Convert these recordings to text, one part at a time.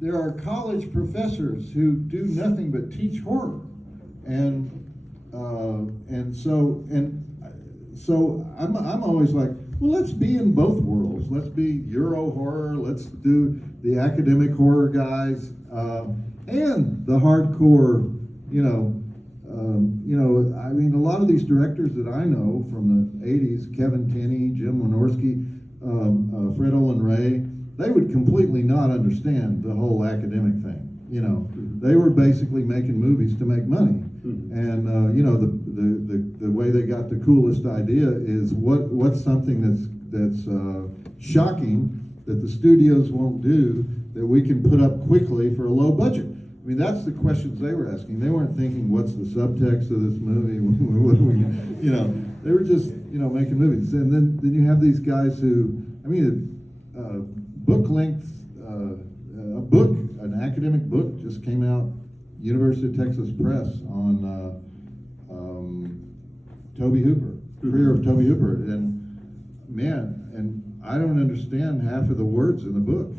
there are college professors who do nothing but teach horror, and so I'm always like, well, let's be in both worlds. Let's be Euro horror. Let's do the academic horror guys and the hardcore. I mean, a lot of these directors that I know from the '80s, Kevin Tenney, Jim Wynorski, Fred Olen Ray, they would completely not understand the whole academic thing. They were basically making movies to make money, and the way they got the coolest idea is what's something that's shocking that the studios won't do that we can put up quickly for a low budget. I mean, that's the questions they were asking. They weren't thinking, what's the subtext of this movie? What do we, they were just, making movies. And then you have these guys who, I mean, book length, a book, an academic book just came out, University of Texas Press, on Tobe Hooper, career of Tobe Hooper. And man, and I don't understand half of the words in the book.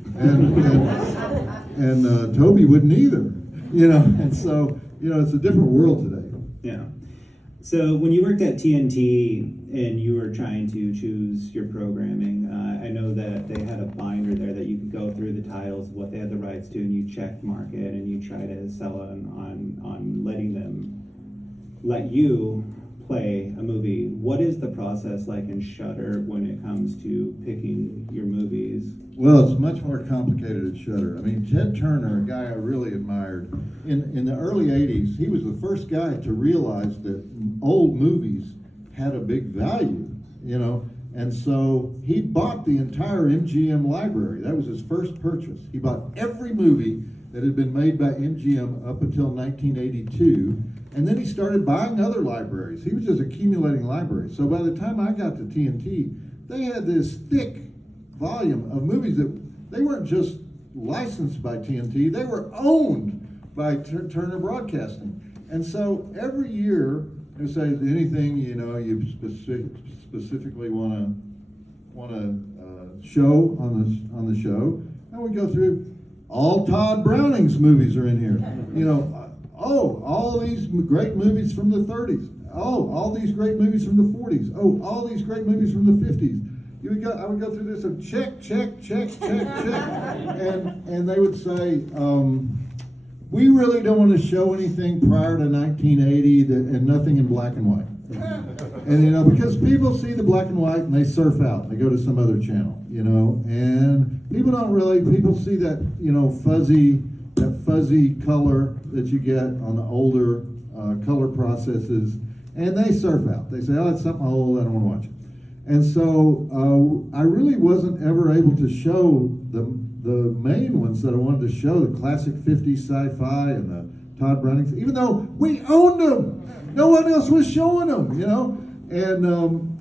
And Toby wouldn't either, and so, it's a different world today. Yeah. So when you worked at TNT and you were trying to choose your programming, I know that they had a binder there that you could go through the titles, what they had the rights to, and you check mark it, and you try to sell on letting them let you play a movie. What is the process like in Shudder when it comes to picking your movies? Well, it's much more complicated at Shudder. I mean, Ted Turner, a guy I really admired, in the early '80s, he was the first guy to realize that old movies had a big value, and so he bought the entire MGM library. That was his first purchase. He bought every movie that had been made by MGM up until 1982, and then he started buying other libraries. He was just accumulating libraries. So by the time I got to TNT, they had this thick volume of movies that they weren't just licensed by TNT, they were owned by Turner Broadcasting. And so every year, they say, anything you specifically want to show on the show, and we go through. All Todd Browning's movies are in here. All these great movies from the 30s. All these great movies from the 40s. All these great movies from the 50s. I would go through this and check, and they would say, we really don't want to show anything prior to 1980 and nothing in black and white. And because people see the black and white and they surf out, they go to some other channel, and people see that fuzzy color that you get on the older color processes, and they surf out. They say, it's something old, I don't want to watch it. And so I really wasn't ever able to show the main ones that I wanted to show, the classic 50s sci-fi and the Todd Brownings, even though we owned them. No one else was showing them, And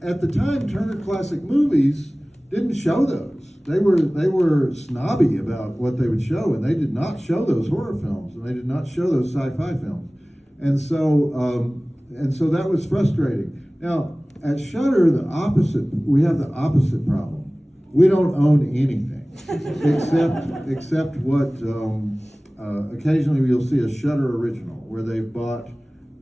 at the time, Turner Classic Movies didn't show those. They were snobby about what they would show, and they did not show those horror films, and they did not show those sci-fi films. And so that was frustrating. Now, at Shudder, we have the opposite problem. We don't own anything, except what, occasionally you'll see a Shudder original, where they've bought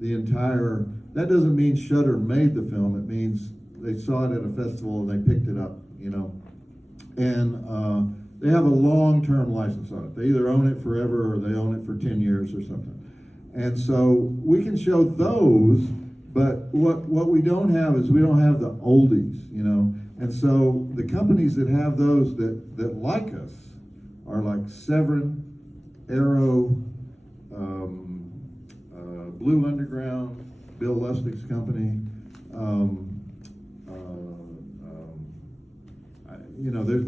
the entire, that doesn't mean Shudder made the film, it means they saw it at a festival and they picked it up, And they have a long-term license on it. They either own it forever or they own it for 10 years or something. And so we can show those, but what we don't have is we don't have the oldies, And so the companies that have those that like us are like Severin, Arrow, Blue Underground, Bill Lustig's company.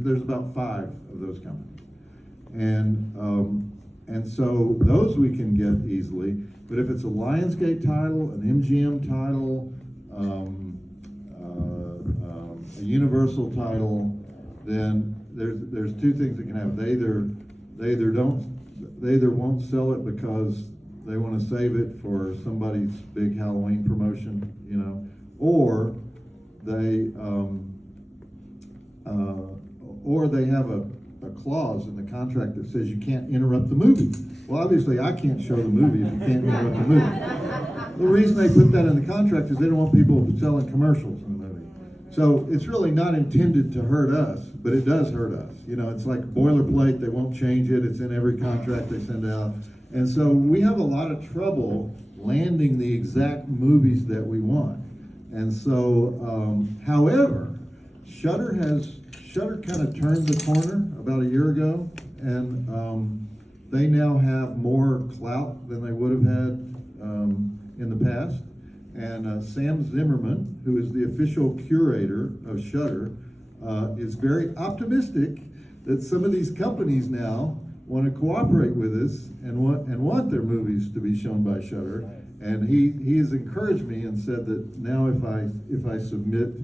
There's about 5 of those companies, and so those we can get easily. But if it's a Lionsgate title, an MGM title, a Universal title, then there's 2 things that can happen. They either won't sell it because they want to save it for somebody's big Halloween promotion, or they have clause in the contract that says you can't interrupt the movie. Well, obviously I can't show the movie if you can't interrupt the movie. The reason they put that in the contract is they don't want people selling commercials in the movie. So it's really not intended to hurt us, but it does hurt us. You know, it's like boilerplate, they won't change it, it's in every contract they send out. And so we have a lot of trouble landing the exact movies that we want. And so, however, Shudder kind of turned the corner about a year ago, and they now have more clout than they would have had in the past. And Sam Zimmerman, who is the official curator of Shudder, is very optimistic that some of these companies now want to cooperate with us and want their movies to be shown by Shudder. And he has encouraged me and said that now if I submit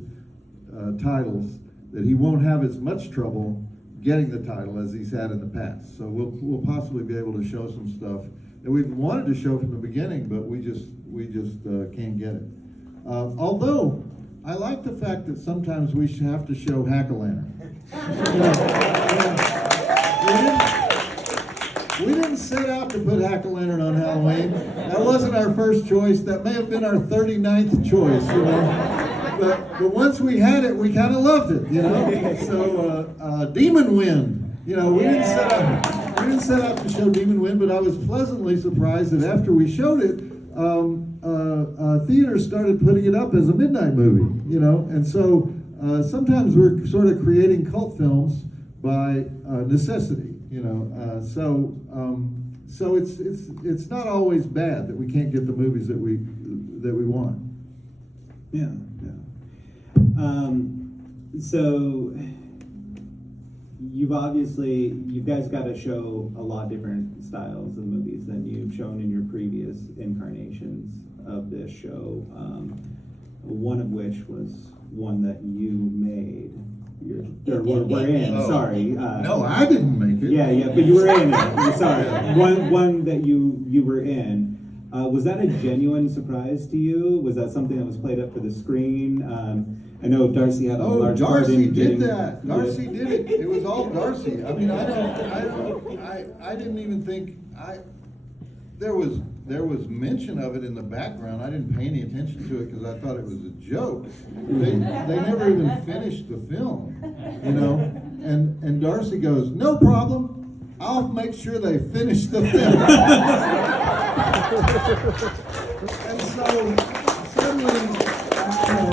titles, that he won't have as much trouble getting the title as he's had in the past. So we'll possibly be able to show some stuff that we've wanted to show from the beginning, but we just can't get it. Although I like the fact that sometimes we have to show Hack-A-Lantern. We didn't set out to put Hack-A-Lantern on Halloween. That wasn't our first choice. That may have been our 39th choice, you know. But once we had it, we kind of loved it, you know. So Demon Wind, you know, we didn't set out to show Demon Wind, but I was pleasantly surprised that after we showed it, theaters started putting it up as a midnight movie, you know. And so sometimes we're sort of creating cult films by necessity, you know. So it's not always bad that we can't get the movies that we want. Yeah. So you guys got to show a lot different styles of movies than you've shown in your previous incarnations of this show. One of which was one that you made. We're in. Oh. Sorry. No, I didn't make it. Yeah, but you were in it. Sorry. One that you were in. Was that a genuine surprise to you? Was that something that was played up for the screen? I know Darcy had a large part in Darcy getting, did that. Darcy did it. It was all Darcy. I mean, I didn't even think there was mention of it in the background. I didn't pay any attention to it because I thought it was a joke. They never even finished the film, you know. And Darcy goes, "No problem. I'll make sure they finish the film." And so suddenly, you know,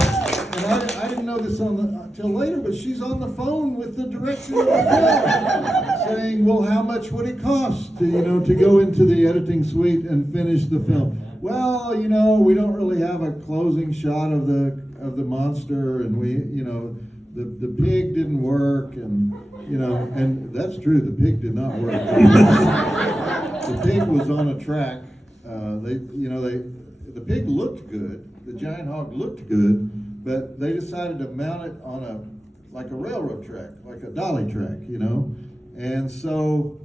and I didn't know this until later, but she's on the phone with the director of the film, saying, "Well, how much would it cost to go into the editing suite and finish the film?" Well, you know, we don't really have a closing shot of the monster, and the pig didn't work, and that's true. The pig did not work. The pig was on a track. The pig looked good. The giant hog looked good, but they decided to mount it on a railroad track, like a dolly track, you know. And so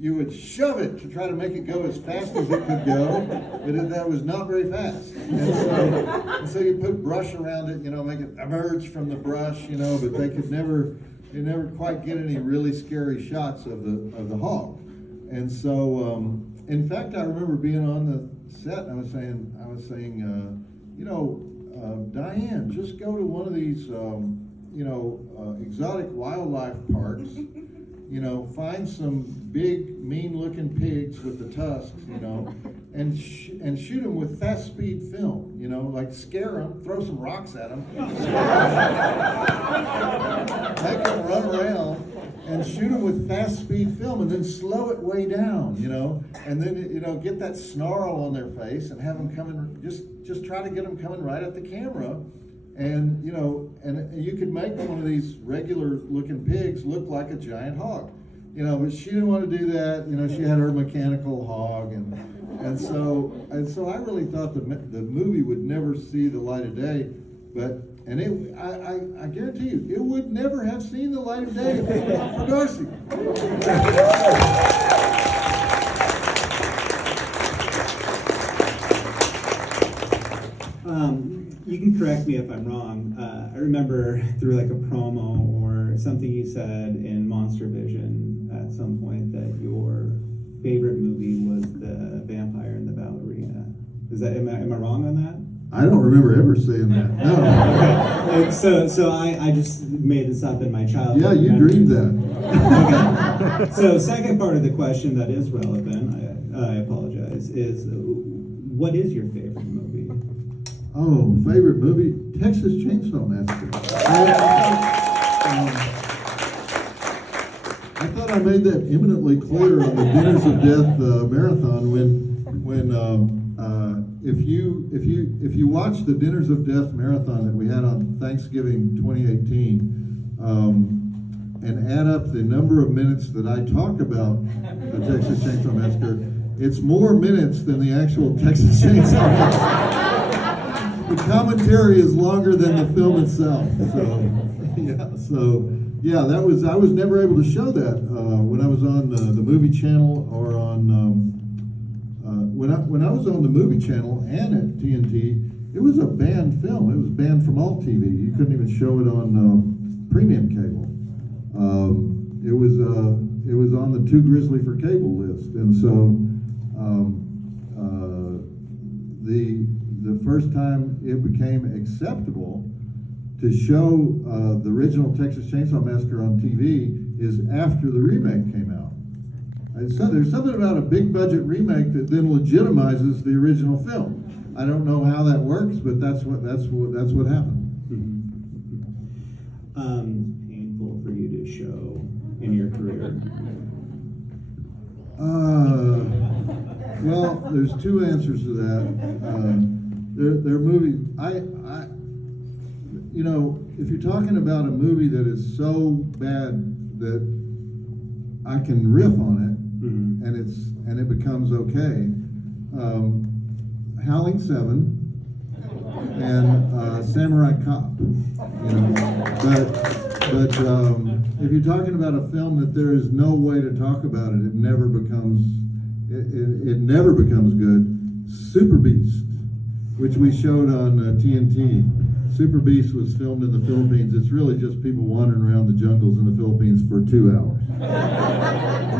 you would shove it to try to make it go as fast as it could go, but that was not very fast. And so you put brush around it, make it emerge from the brush, but they could never quite get any really scary shots of the hog. And so, in fact, I remember being on the set and I was saying, Diane, just go to one of these, exotic wildlife parks, find some big, mean-looking pigs with the tusks, and shoot them with fast-speed film, like scare them, throw some rocks at them, make them run around, and shoot them with fast-speed film, and then slow it way down, and then, get that snarl on their face and have them coming, just try to get them coming right at the camera. And, and you could make one of these regular looking pigs look like a giant hog, but she didn't want to do that. She had her mechanical hog. And so I really thought the movie would never see the light of day, I guarantee you, it would never have seen the light of day if it were not for Darcy. You can correct me if I'm wrong. I remember through like a promo or something you said in Monster Vision Am I wrong on that? I don't remember ever saying that. No. Okay. So I just made this up in my childhood. Yeah, you dreamed that. Okay. So second part of the question that is relevant, I apologize, is what is your favorite movie? Oh, favorite movie? Texas Chainsaw Massacre. I thought I made that eminently clear on the Dinners of Death marathon when if you watch the Dinners of Death marathon that we had on Thanksgiving 2018 and add up the number of minutes that I talk about the Texas Chainsaw Massacre, it's more minutes than the actual Texas Chainsaw Massacre. The commentary is longer than the film itself. Yeah, I was never able to show that when I was on the movie channel or on when I was on the movie channel and at TNT. It was a banned film. It was banned from all TV. You couldn't even show it on premium cable. It was on the Too Grisly for Cable list, and so the first time it became acceptable to show the original Texas Chainsaw Massacre on TV is after the remake came out. So there's something about a big budget remake that then legitimizes the original film. I don't know how that works, but that's what happened. Painful for you to show in your career? Well, there's two answers to that. They're movies. If you're talking about a movie that is so bad that I can riff on it, Mm-hmm. and it becomes okay. Howling 7 and Samurai Cop. But if you're talking about a film that there is no way to talk about it, it never becomes good. Super Beast, which we showed on TNT. Super Beast was filmed in the Philippines. It's really just people wandering around the jungles in the Philippines for 2 hours.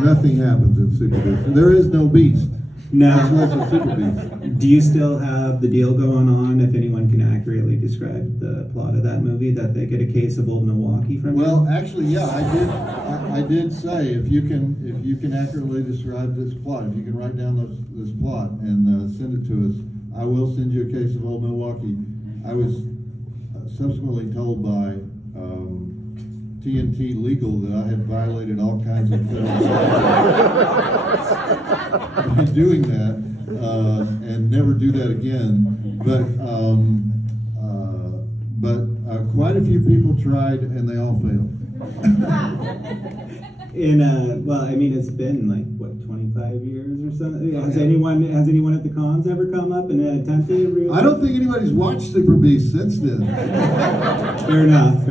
Nothing happens in Super Beast. There is no beast. No. That's a Super Beast. Do you still have the deal going on, if anyone can accurately describe the plot of that movie, that they get a case of old Milwaukee from Well, you? actually, yeah, I did say if you can accurately describe this plot, if you can write down this plot and send it to us, I will send you a case of old Milwaukee. I was subsequently told by TNT Legal that I had violated all kinds of federal statutes by doing that, and never do that again. But quite a few people tried, and they all failed. Well, I mean, it's been like, what, 25 years or something? Has anyone at the cons ever come up and attempted a real? I don't think anybody's watched Super Beast since then. Fair enough.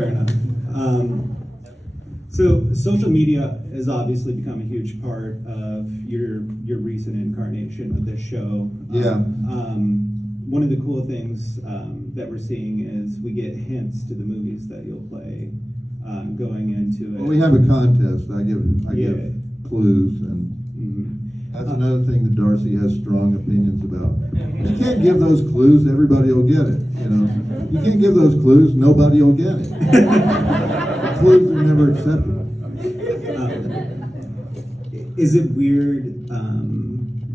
So social media has obviously become a huge part of your recent incarnation with this show. Yeah. One of the cool things that we're seeing is we get hints to the movies that you'll play going into it. Well, we have a contest. I give Yeah. clues, and that's another thing that Darcy has strong opinions about. You can't give those clues; everybody will get it. You can't give those clues; nobody will get it. The clues are never accepted. Is it weird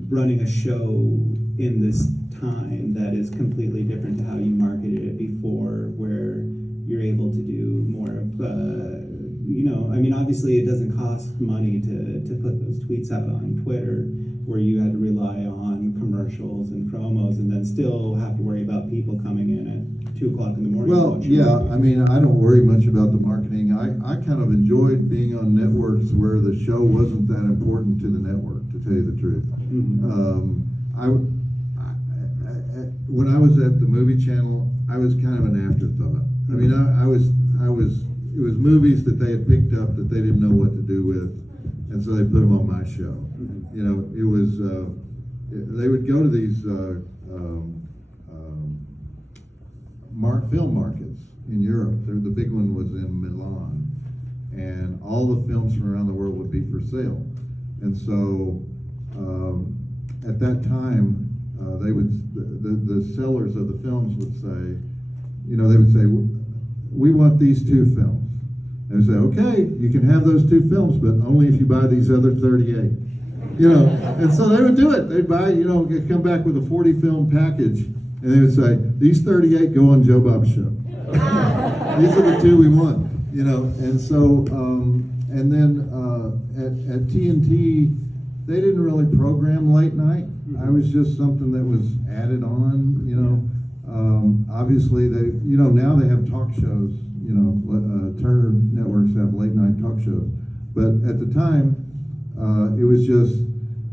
running a show in this time that is completely different to how you marketed it before, where you're able to do more of, I mean, obviously it doesn't cost money to put those tweets out on Twitter, where you had to rely on commercials and promos and then still have to worry about people coming in at 2 o'clock in the morning. Well, yeah, I mean, I don't worry much about the marketing. I kind of enjoyed being on networks where the show wasn't that important to the network, to tell you the truth. When I was at the movie channel, I was kind of an afterthought. I mean, it was movies that they had picked up that they didn't know what to do with, and so they put them on my show. It was, they would go to these film markets in Europe. The big one was in Milan, and all the films from around the world would be for sale. And so at that time, they would the sellers of the films would say, they would say, we want these 2 films. They would say, okay, you can have those 2 films, but only if you buy these other 38. And so they would do it. They'd buy, come back with a 40 film package, and they would say, these 38 go on Joe Bob's show. These are the 2 we want, And so, and then at TNT, they didn't really program late night. I was just something that was added on, Obviously, they, now they have talk shows. Turner networks have late night talk shows, but at the time, it was just,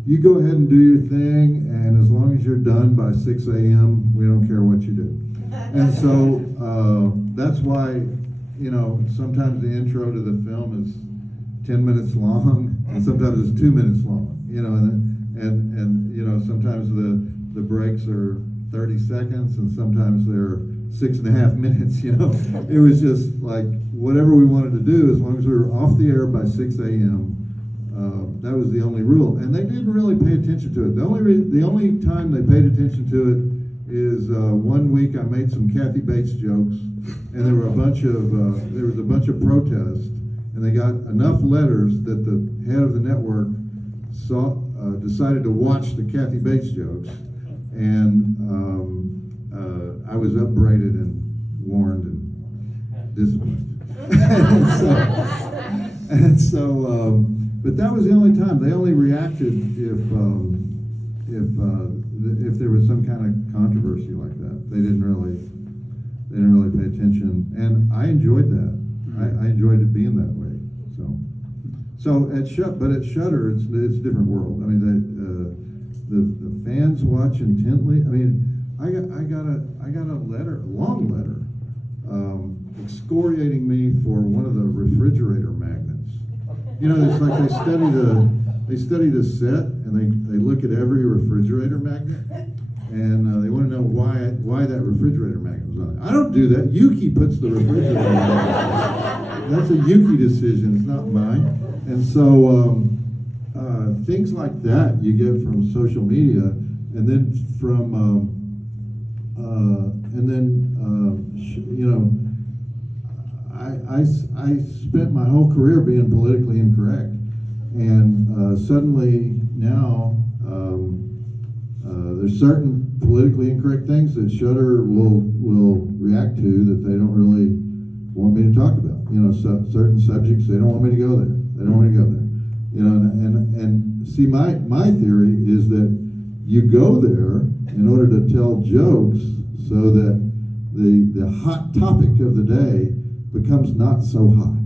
you go ahead and do your thing, and as long as you're done by 6 a.m., we don't care what you do. And so that's why, sometimes the intro to the film is 10 minutes long, and sometimes it's 2 minutes long. And sometimes the breaks are 30 seconds, and sometimes they're 6.5 minutes. It was just like whatever we wanted to do, as long as we were off the air by 6 a.m. That was the only rule, and they didn't really pay attention to it. The only time they paid attention to it is one week I made some Kathy Bates jokes, and there was a bunch of protests, and they got enough letters that the head of the network decided to watch the Kathy Bates jokes, and I was upbraided and warned and disciplined. But that was the only time. They only reacted if there was some kind of controversy like that. They didn't really pay attention, and I enjoyed that. I enjoyed it being that way. So at Shudder, it's a different world. I mean, the fans watch intently. I mean, I got a letter, a long letter, excoriating me for one of the refrigerator magnets. It's like they study the set, and they look at every refrigerator magnet, and they want to know why that refrigerator magnet was on it. I don't do that. Yuki puts the refrigerator magnet. That's a Yuki decision. It's not mine. And so things like that you get from social media, and then from I spent my whole career being politically incorrect, and suddenly now there's certain politically incorrect things that Shudder will react to that they don't really want me to talk about. Certain subjects, they don't want me to go there. They don't want me to go there. And see, my theory is that you go there in order to tell jokes so that the hot topic of the day becomes not so hot.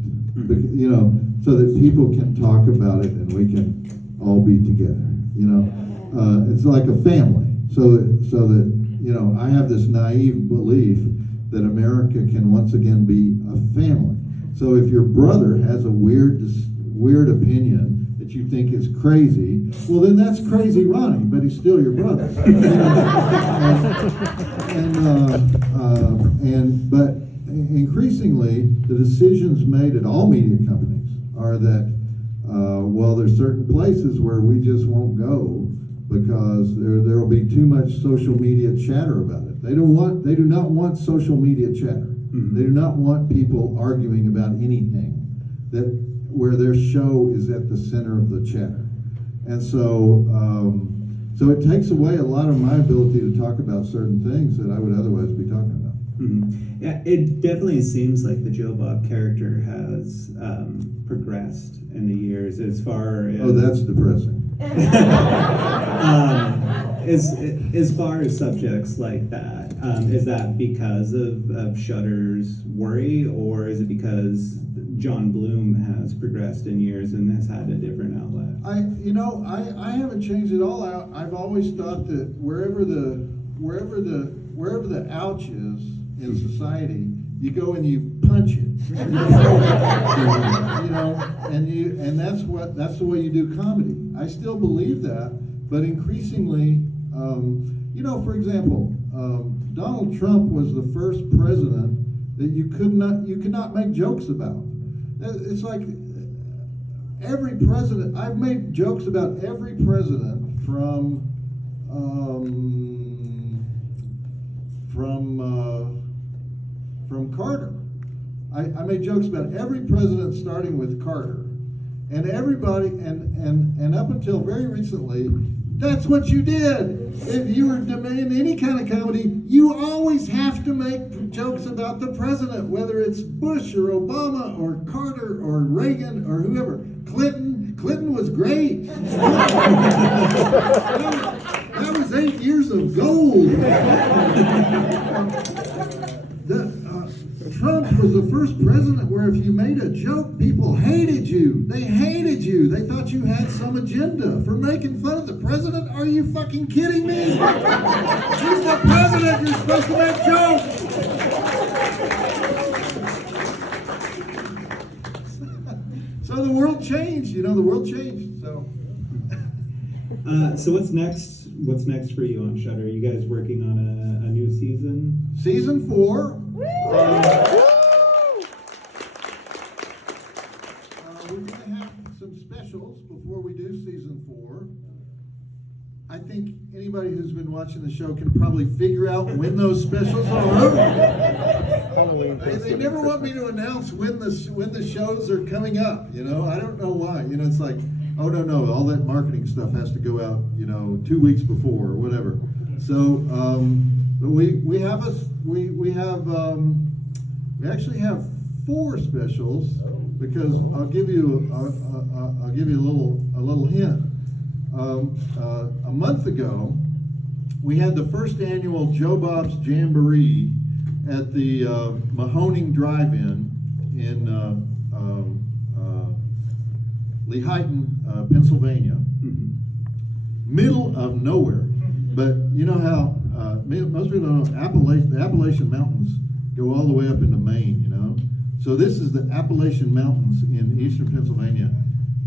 So that people can talk about it and we can all be together. It's like a family. So that I have this naive belief that America can once again be a family. So if your brother has a weird opinion that you think is crazy, well, then that's crazy Ronnie, but he's still your brother. But increasingly, the decisions made at all media companies are that, there's certain places where we just won't go because there will be too much social media chatter about it. They do not want social media chatter. Mm-hmm. They do not want people arguing about anything where their show is at the center of the chatter. And so it takes away a lot of my ability to talk about certain things that I would otherwise be talking about. Mm-hmm. Yeah, it definitely seems like the Joe Bob character has progressed in the years as far as... Oh, that's depressing. As far as subjects like that, is that because of Shudder's worry, or is it because John Bloom has progressed in years and has had a different outlet? I haven't changed at all. I've always thought that wherever the ouch is in society, you go and you punch it. And that's the way you do comedy. I still believe that, but increasingly, for example, Donald Trump was the first president that you could not make jokes about. It's like every president. I've made jokes about every president from from Carter. I made jokes about every president starting with Carter, and everybody, and up until very recently, that's what you did. If you were demanding any kind of comedy, you always have to make jokes about the president, whether it's Bush or Obama or Carter or Reagan or whoever. Clinton was great. That was 8 years of gold. Trump was the first president where if you made a joke, people hated you. They hated you. They thought you had some agenda for making fun of the president. Are you fucking kidding me? He's the president. You're supposed to make jokes. So the world changed. The world changed. So what's next? What's next for you on Shudder? Are you guys working on a new season? Season 4. We're going to have some specials before we do season 4. I think anybody who's been watching the show can probably figure out when those specials are. They never want me to announce when the shows are coming up. I don't know why. It's like, oh no, all that marketing stuff has to go out 2 weeks before or whatever. So, but we actually have 4 specials, because I'll give you a little hint. A month ago, we had the first annual Joe Bob's Jamboree at the Mahoning Drive-In in Lehighton, Pennsylvania. Middle of nowhere. But you know how most people don't know the Appalachian Mountains go all the way up into Maine, So this is the Appalachian Mountains in eastern Pennsylvania.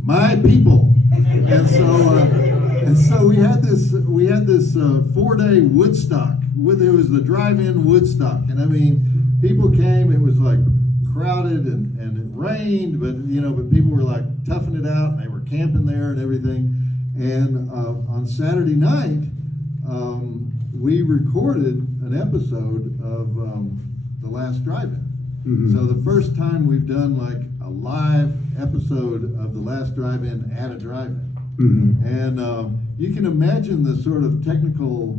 My people. And so we had this 4-day Woodstock. It was the drive-in Woodstock. And I mean, people came, it was like crowded and it rained, but people were like toughing it out and they were camping there and everything. And on Saturday night, we recorded an episode of The Last Drive-In. Mm-hmm. So the first time we've done like a live episode of The Last Drive-In at a drive-in. Mm-hmm. And you can imagine the sort of technical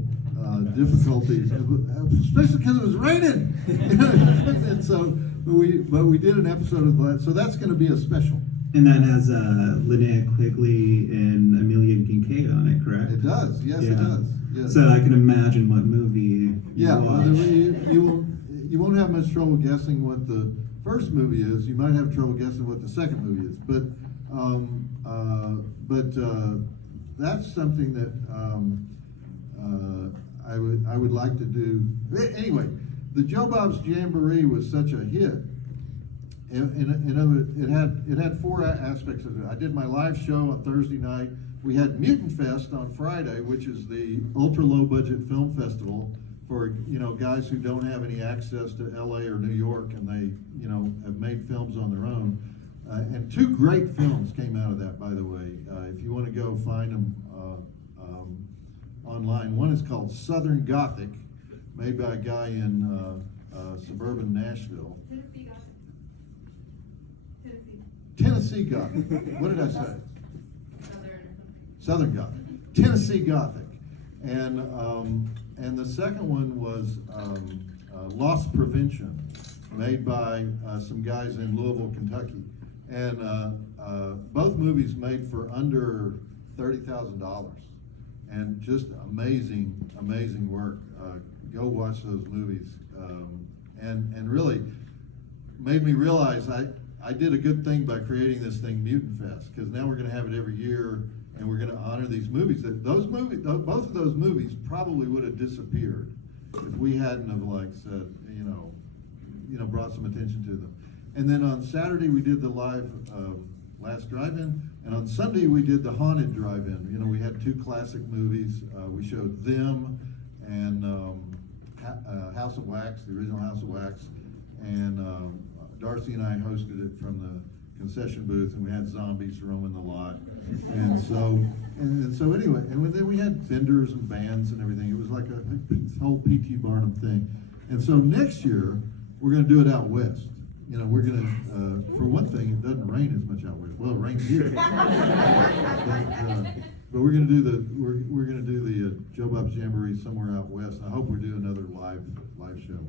difficulties, especially because it was raining. And so, but we did an episode of that. So that's going to be a special. And that has Linnea Quigley and Amelia Kincaid on it, correct? It does. Yes, yeah. It does. Yes. So I can imagine what movie you won't have much trouble guessing what the first movie is. You might have trouble guessing what the second movie is. But that's something that I would like to do. Anyway, the Joe Bob's Jamboree was such a hit. It had 4 aspects of it. I did my live show on Thursday night. We had Mutant Fest on Friday, which is the ultra low budget film festival for guys who don't have any access to LA or New York, and they have made films on their own. And 2 great films came out of that, by the way. If you want to go find them online, one is called Southern Gothic, made by a guy in suburban Nashville. Tennessee Gothic. What did I say? Southern Gothic. Tennessee Gothic. And the second one was Loss Prevention, made by some guys in Louisville, Kentucky. And both movies made for under $30,000. And just amazing work. Go watch those movies. And really made me realize I did a good thing by creating this thing, Mutant Fest, because now we're going to have it every year, and we're going to honor these movies. Both of those movies probably would have disappeared if we hadn't have said, brought some attention to them. And then on Saturday we did the live Last Drive-In, and on Sunday we did the Haunted Drive-In. We had 2 classic movies. We showed Them and House of Wax, the original House of Wax, and Darcy and I hosted it from the concession booth, and we had zombies roaming the lot. And so And so anyway, and then we had vendors and bands and everything. It was like a whole P.T. Barnum thing. And so next year, we're going to do it out west. You know, we're going to, for one thing, it doesn't rain as much out west. Well, it rains here. But we're going to do the Joe Bob's Jamboree somewhere out west. I hope we do another live show.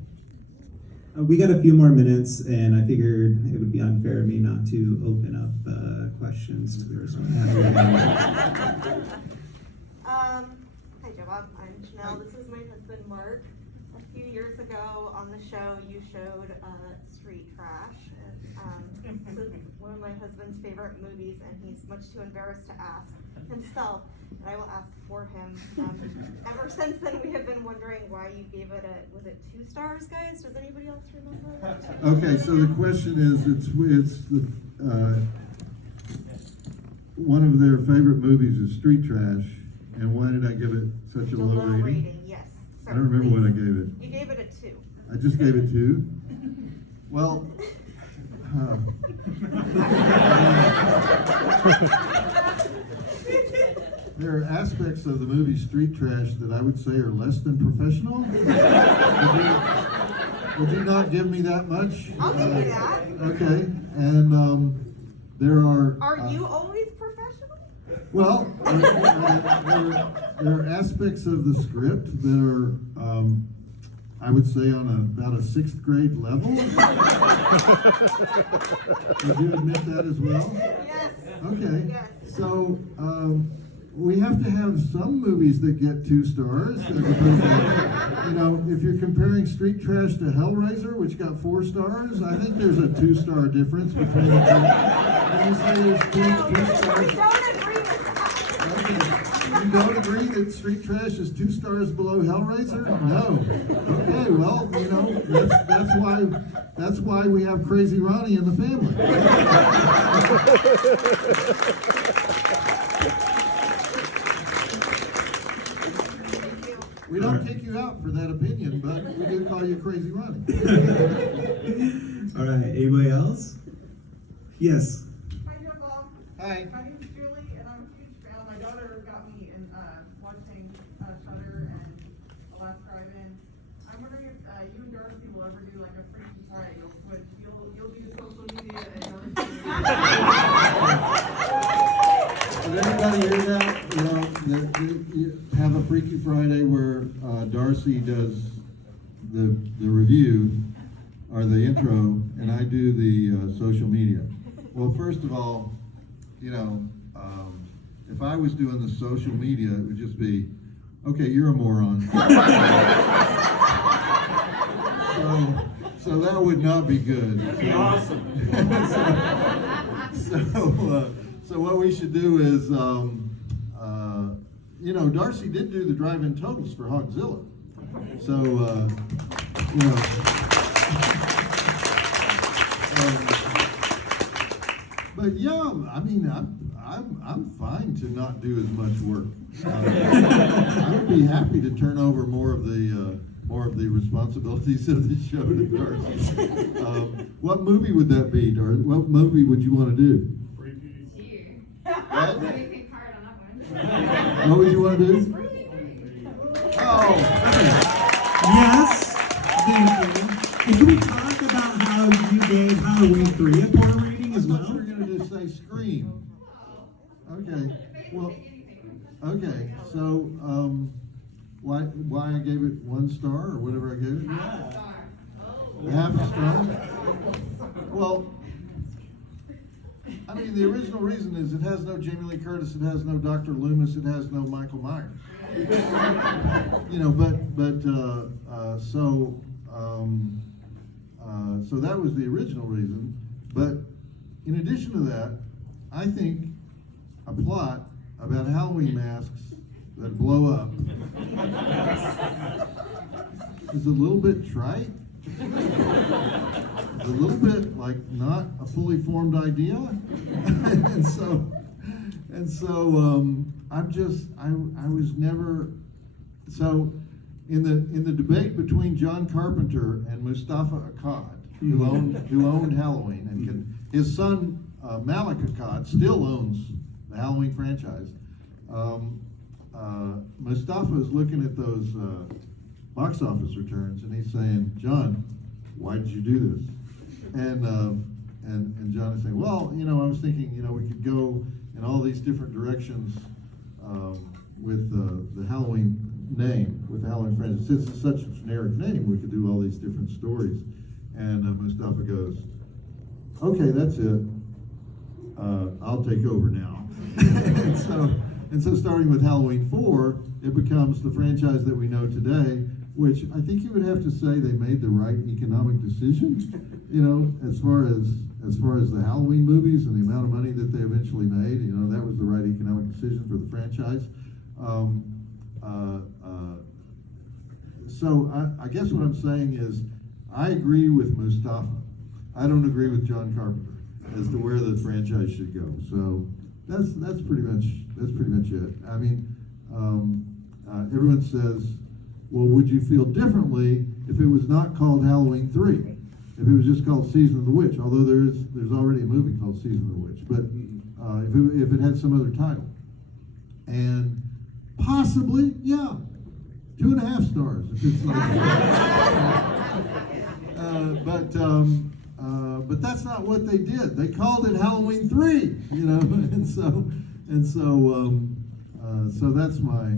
We got a few more minutes, and I figured it would be unfair of me not to open up questions to the rest of Hi, Joe Bob. I'm Chanel. This is my husband, Mark. A few years ago on the show, you showed Street Trash. This is one of my husband's favorite movies, and he's much too embarrassed to ask himself, and I will ask for him. Ever since then, we have been wondering why you gave it was it 2 stars, guys? Does anybody else remember? Okay, so the question is, it's the, one of their favorite movies is Street Trash, and why did I give it such a low rating? Yes. I don't remember what I gave it. You gave it a 2. I just gave it 2? Well, there are aspects of the movie Street Trash that I would say are less than professional. Would you not give me that much? I'll give you that. Okay, and there are... Are you always professional? Well, there are aspects of the script that are, I would say, on about a 6th grade level. Would you admit that as well? Yes. Okay. Yes. So we have to have some movies that get 2 stars. As opposed to, you know, if you're comparing Street Trash to Hellraiser, which got 4 stars, I think there's a 2-star difference between the two. Can you say there's 2 stars? We don't agree with that. Okay. You don't agree that Street Trash is 2 stars below Hellraiser? No. Okay, well, you know, that's why we have Crazy Ronnie in the family. We don't kick you out for that opinion, but we do call you Crazy Ronnie. All right, anybody else? Yes. Hi, Joe Bob. Hi. My name's Julie, and I'm a huge fan. My daughter got me in watching Shudder and The Last Drive-In. I'm wondering if you and Darcy will ever do like a Freaky Friday. You'll do social media and Did anybody hear that? You know, that you have a Freaky Friday where Darcy does the review or the intro, and I do the social media. Well, first of all, you know, if I was doing the social media, it would just be, okay, you're a moron. So that would not be good. That'd be awesome. So what we should do is, you know, Darcy did do the drive-in totals for Hogzilla. So, you know. But yeah, I mean, I'm fine to not do as much work. I would be happy to turn over more of the responsibilities of the show to Darcy. What movie would that be, Darcy? What movie would you want to do? What? What would you want to do? Oh, Yes, thank you. And can we talk about how you gave Halloween 3 a poor rating as I thought well? you were going to just say Scream. Okay, well, okay, so, why I gave it 1 star or whatever I gave it? Half a star? Well, I mean, the original reason is it has no Jamie Lee Curtis, it has no Dr. Loomis, it has no Michael Myers. You know, so that was the original reason. But in addition to that, I think a plot about Halloween masks that blow up is a little bit trite. It's a little bit like not a fully formed idea. and so I was never, so in the debate between John Carpenter and Mustafa Akkad, who owned Halloween, and his son Malik Akkad still owns the Halloween franchise. Mustafa is looking at those box office returns, and he's saying, "John, why did you do this?" And John is saying, "Well, I was thinking, we could go in all these different directions with the Halloween name, with the Halloween franchise. Since it's such a generic name, we could do all these different stories." And Mustafa goes, "Okay, that's it. I'll take over now." and so starting with Halloween 4, it becomes the franchise that we know today, which I think you would have to say they made the right economic decision, as far as the Halloween movies and the amount of money that they eventually made, that was the right economic decision for the franchise. So I guess what I'm saying is I agree with Mustafa. I don't agree with John Carpenter as to where the franchise should go. So that's pretty much it. I mean, everyone says, well, would you feel differently if it was not called Halloween 3? If it was just called Season of the Witch, although there's already a movie called Season of the Witch, but if it had some other title. And possibly, yeah, 2.5 stars if it's like but that's not what they did. They called it Halloween 3, and so that's my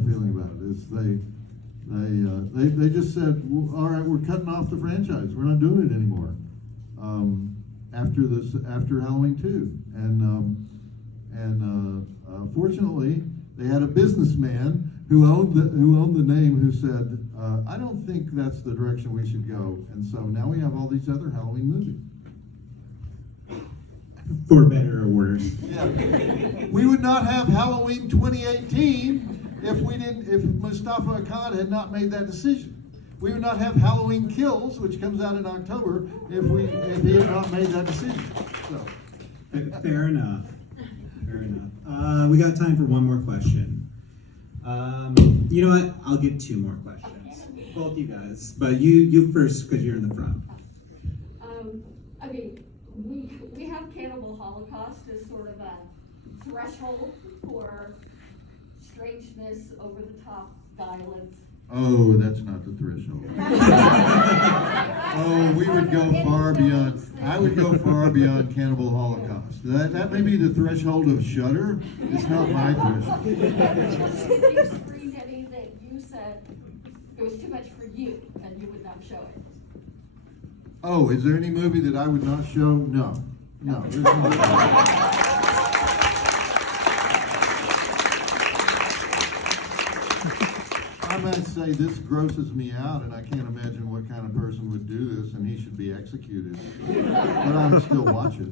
feeling about it. Is they just said, well, all right, we're cutting off the franchise. We're not doing it anymore. After Halloween 2, and fortunately, they had a businessman who owned the name who said, I don't think that's the direction we should go. And so now we have all these other Halloween movies. For better or worse. Yeah. We would not have Halloween 2018 if Mustafa Akkad had not made that decision. We would not have Halloween Kills, which comes out in October, if he had not made that decision. So. Fair enough. We got time for one more question. You know what? I'll get 2 more questions. Both you guys, but you first because you're in the front. I mean, we have Cannibal Holocaust as sort of a threshold for strangeness, over the top violence. Oh, that's not the threshold. Oh, we would go far beyond. I would go far beyond Cannibal Holocaust. That may be the threshold of Shudder. It's not my threshold. If you screened any that you said it was too much for you, then you would not show it. Oh, is there any movie that I would not show? No. There's not. I might say this grosses me out, and I can't imagine what kind of person would do this, and he should be executed. But I would still watch it.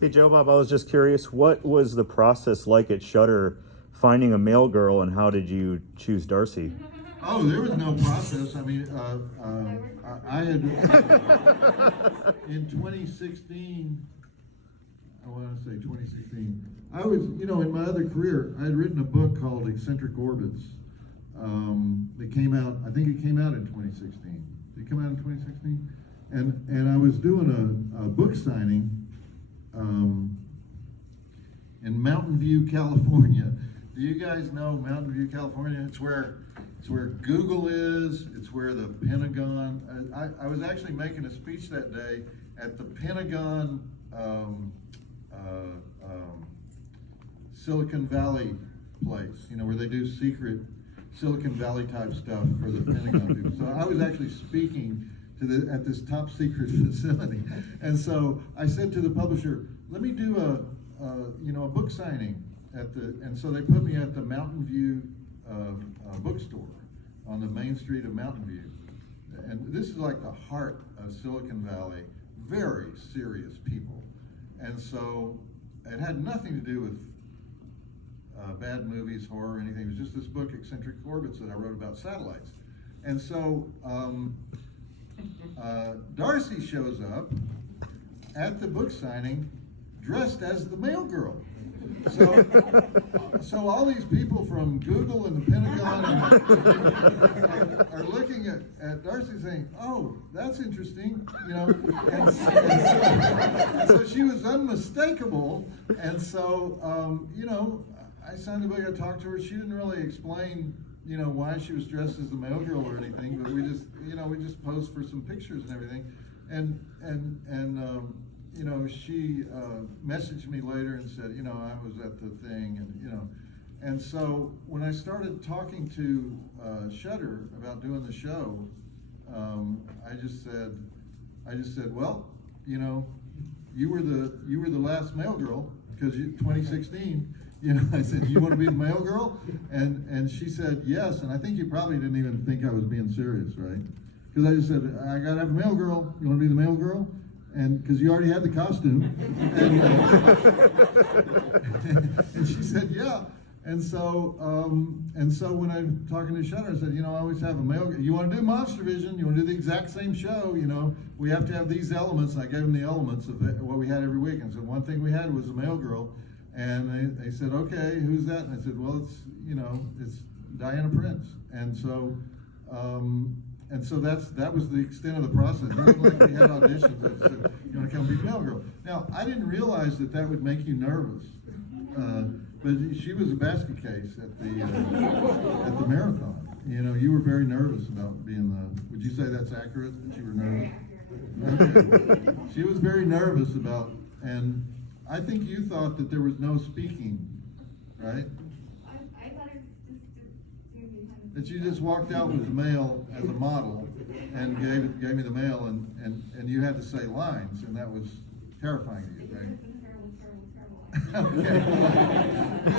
Hey, Joe Bob, I was just curious, what was the process like at Shudder finding a male girl, and how did you choose Darcy? Oh, there was no process. I mean, I had, in 2016, I want to say 2016, I was, in my other career, I had written a book called Eccentric Orbits. It came out, I think it came out in 2016. Did it come out in 2016? And I was doing a book signing in Mountain View, California. Do you guys know Mountain View, California? It's where Google is. It's where the Pentagon. I was actually making a speech that day at the Pentagon Silicon Valley place. Where they do secret Silicon Valley type stuff for the Pentagon people. So I was actually speaking at this top secret facility, and so I said to the publisher, "Let me do a book signing at the." And so they put me at the Mountain View bookstore on the main street of Mountain View, and this is like the heart of Silicon Valley. Very serious people, and so it had nothing to do with bad movies, horror, or anything. It was just this book, Eccentric Orbits, that I wrote about satellites. And so Darcy shows up at the book signing dressed as the mail girl. So all these people from Google and the Pentagon are looking at Darcy saying, "Oh, that's interesting," you know. And so she was unmistakable. And so, you know, I signed the book. I talked to her. She didn't really explain, you know, why she was dressed as the mail girl or anything. But we just, you know, we just posed for some pictures and everything. And you know, she messaged me later and said, you know, I was at the thing, and you know, and so when I started talking to Shudder about doing the show, I just said, well, you know, you were the last mail girl, because 2016. You know, I said, do you want to be the mail girl? And she said yes, and I think you probably didn't even think I was being serious, right? Because I just said, I gotta have a mail girl. You want to be the mail girl? And because you already had the costume, and she said, yeah. And so when I'm talking to Shudder, I said, you know, I always have a mail. You want to do Monster Vision? You want to do the exact same show? You know, we have to have these elements. And I gave them the elements of what we had every week. And so one thing we had was a mail girl, and they said, okay, who's that? And I said, well, it's, you know, it's Diana Prince. And so that was the extent of the process. It wasn't like we had auditions. I said, you want to come be mail girl? Now, I didn't realize that would make you nervous. But she was a basket case at the marathon. You know, you were very nervous about being the. Would you say that's accurate? That you were nervous? Okay. She was very nervous about, and I think you thought that there was no speaking, right? I thought it was just That you just walked out with the mail as a model and gave me the mail, and you had to say lines, and that was terrifying to you, right? Okay.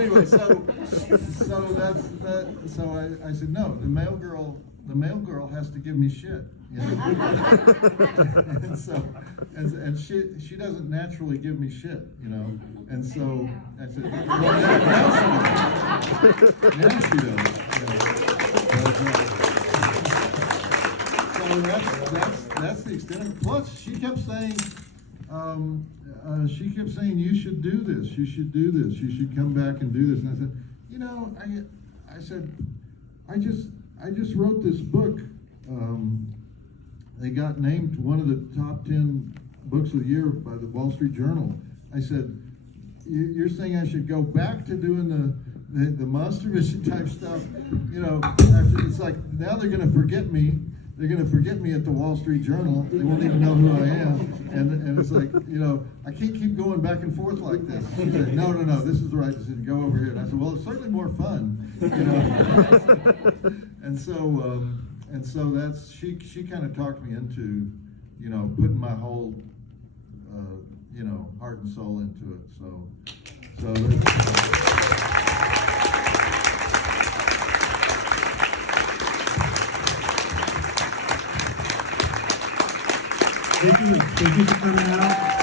Anyway, so that's that. So I said, no, the mail girl has to give me shit. You know? and she doesn't naturally give me shit, you know. And so I said, well, now she does. You know. So that's the extent of it. Plus, she kept saying. She kept saying, you should do this, you should do this, you should come back and do this. And I said, you know, I just wrote this book. They got named one of the top 10 books of the year by the Wall Street Journal. I said, you're saying I should go back to doing the Monster Vision type stuff? You know, after, it's like, now they're going to forget me. They're going to forget me at the Wall Street Journal. They won't even know who I am. And it's like, you know, I can't keep going back and forth like this. She said, no, this is the right decision. Go over here. And I said, well, it's certainly more fun, you know. and so that's, she kind of talked me into, you know, putting my whole, you know, heart and soul into it. So Thank you for coming out.